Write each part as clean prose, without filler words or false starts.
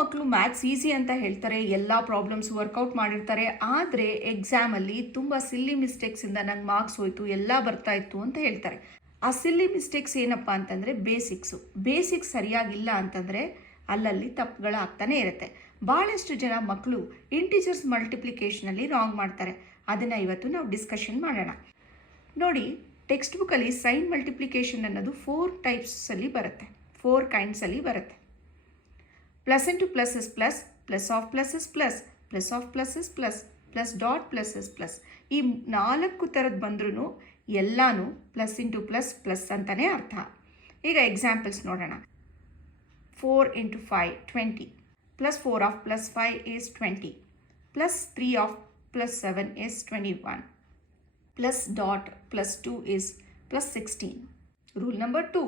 ಮಕ್ಕಳು maths easy ಅಂತ ಹೇಳ್ತಾರೆ, ಎಲ್ಲ ಪ್ರಾಬ್ಲಮ್ಸ್ ವರ್ಕೌಟ್ ಮಾಡಿರ್ತಾರೆ. ಆದರೆ ಎಕ್ಸಾಮಲ್ಲಿ ತುಂಬ ಸಿಲ್ಲಿ ಮಿಸ್ಟೇಕ್ಸಿಂದ ನಂಗೆ ಮಾರ್ಕ್ಸ್ ಹೋಯಿತು, ಎಲ್ಲ ಬರ್ತಾ ಇತ್ತು ಅಂತ ಹೇಳ್ತಾರೆ. ಆ ಸಿಲ್ಲಿ ಮಿಸ್ಟೇಕ್ಸ್ ಏನಪ್ಪ ಅಂತಂದರೆ ಬೇಸಿಕ್ಸ್ ಸರಿಯಾಗಿಲ್ಲ ಅಂತಂದರೆ ಅಲ್ಲಲ್ಲಿ ತಪ್ಪುಗಳಾಗ್ತಾನೆ ಇರುತ್ತೆ. ಭಾಳಷ್ಟು ಜನ ಮಕ್ಕಳು ಇಂಟಿಜರ್ಸ್ ಮಲ್ಟಿಪ್ಲಿಕೇಷನಲ್ಲಿ ರಾಂಗ್ ಮಾಡ್ತಾರೆ. ಅದನ್ನು ಇವತ್ತು ನಾವು ಡಿಸ್ಕಷನ್ ಮಾಡೋಣ. ನೋಡಿ, ಟೆಕ್ಸ್ಟ್ ಬುಕ್ಕಲ್ಲಿ ಸೈನ್ ಮಲ್ಟಿಪ್ಲಿಕೇಷನ್ ಅನ್ನೋದು 4 ಟೈಪ್ಸಲ್ಲಿ ಬರುತ್ತೆ, 4 ಕೈಂಡ್ಸಲ್ಲಿ ಬರುತ್ತೆ. Plus into plus is plus, plus of plus is plus, plus of plus is plus, plus dot plus is plus. ಈ 4 ಥರದ್ದು ಬಂದ್ರೂ ಎಲ್ಲನೂ ಪ್ಲಸ್ ಇಂಟು ಪ್ಲಸ್ ಪ್ಲಸ್ ಅಂತಲೇ ಅರ್ಥ. ಈಗ ಎಕ್ಸಾಂಪಲ್ಸ್ ನೋಡೋಣ. 4 into 5 20, plus 4 of plus 5 is 20, plus 3 of plus 7 is 21, plus dot plus 2 is plus 16. Rule number 2.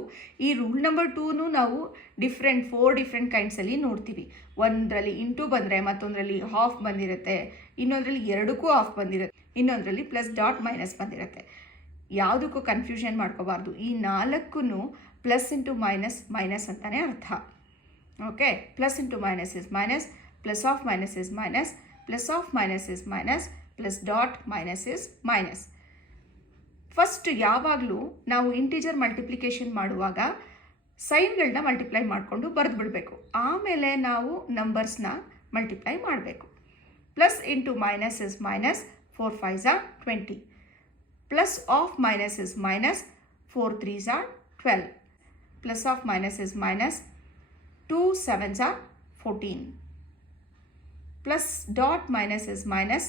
ಈ rule number 2ನೂ ನಾವು 4 ಡಿಫ್ರೆಂಟ್ ಕೈಂಡ್ಸಲ್ಲಿ ನೋಡ್ತೀವಿ. ಒಂದರಲ್ಲಿ ಇಂಟು ಬಂದರೆ, ಮತ್ತೊಂದರಲ್ಲಿ ಹಾಫ್ ಬಂದಿರುತ್ತೆ, ಇನ್ನೊಂದರಲ್ಲಿ 2ಕ್ಕೂ ಹಾಫ್ ಬಂದಿರುತ್ತೆ, ಇನ್ನೊಂದರಲ್ಲಿ ಪ್ಲಸ್ ಡಾಟ್ ಮೈನಸ್ ಬಂದಿರುತ್ತೆ. ಯಾವುದಕ್ಕೂ ಕನ್ಫ್ಯೂಷನ್ ಮಾಡ್ಕೋಬಾರ್ದು. ಈ 4ಕ್ಕೂ ಪ್ಲಸ್ ಇಂಟು ಮೈನಸ್ ಮೈನಸ್ ಅಂತಲೇ ಅರ್ಥ. Okay, plus into minus is minus, plus of minus is minus, plus of minus is minus, plus dot minus is minus. First ಯಾವಾಗಲೂ ನಾವು ಇಂಟಿಜರ್ ಮಲ್ಟಿಪ್ಲಿಕೇಶನ್ ಮಾಡುವಾಗ ಸೈನ್ಗಳನ್ನ multiply ಮಾಡಿಕೊಂಡು ಬರೆದು ಬಿಡಬೇಕು. ಆಮೇಲೆ ನಾವು ನಂಬರ್ಸ್ನ ಮಲ್ಟಿಪ್ಲೈ ಮಾಡಬೇಕು. Plus into minus is minus, 4 5s are 20. Plus of minus is minus, 4 3s are 12. Plus of minus is minus, 2 7s are 14. Plus dot minus is minus,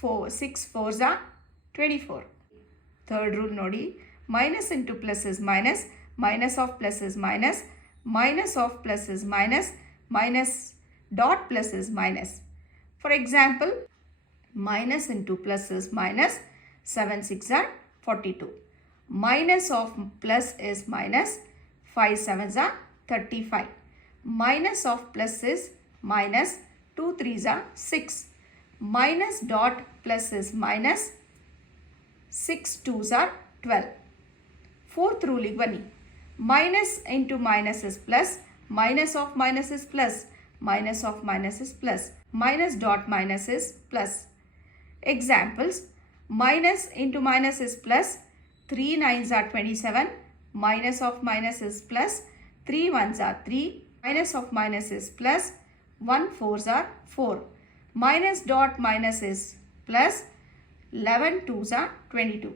6 4s are 24. Third rule nodi, minus into plus is minus, minus of plus is minus, minus of plus is minus, minus dot plus is minus. For example, minus into plus is minus, 7 6 are 42. Minus of plus is minus, 5 7s are 35. Minus of plus is minus, 2 3s are 6. Minus dot plus is minus, 6 2s are 12. Fourth rule ಗೆ ಬನ್ನಿ. Minus into minus is plus, minus of minus is plus, minus of minus is plus, minus dot minus is plus. Examples, minus into minus is plus, 3 9s are 27, minus of minus is plus, 3 1s are 3, minus of minus is plus, 1 4s are 4, minus dot minus is plus, 11 2s are 22.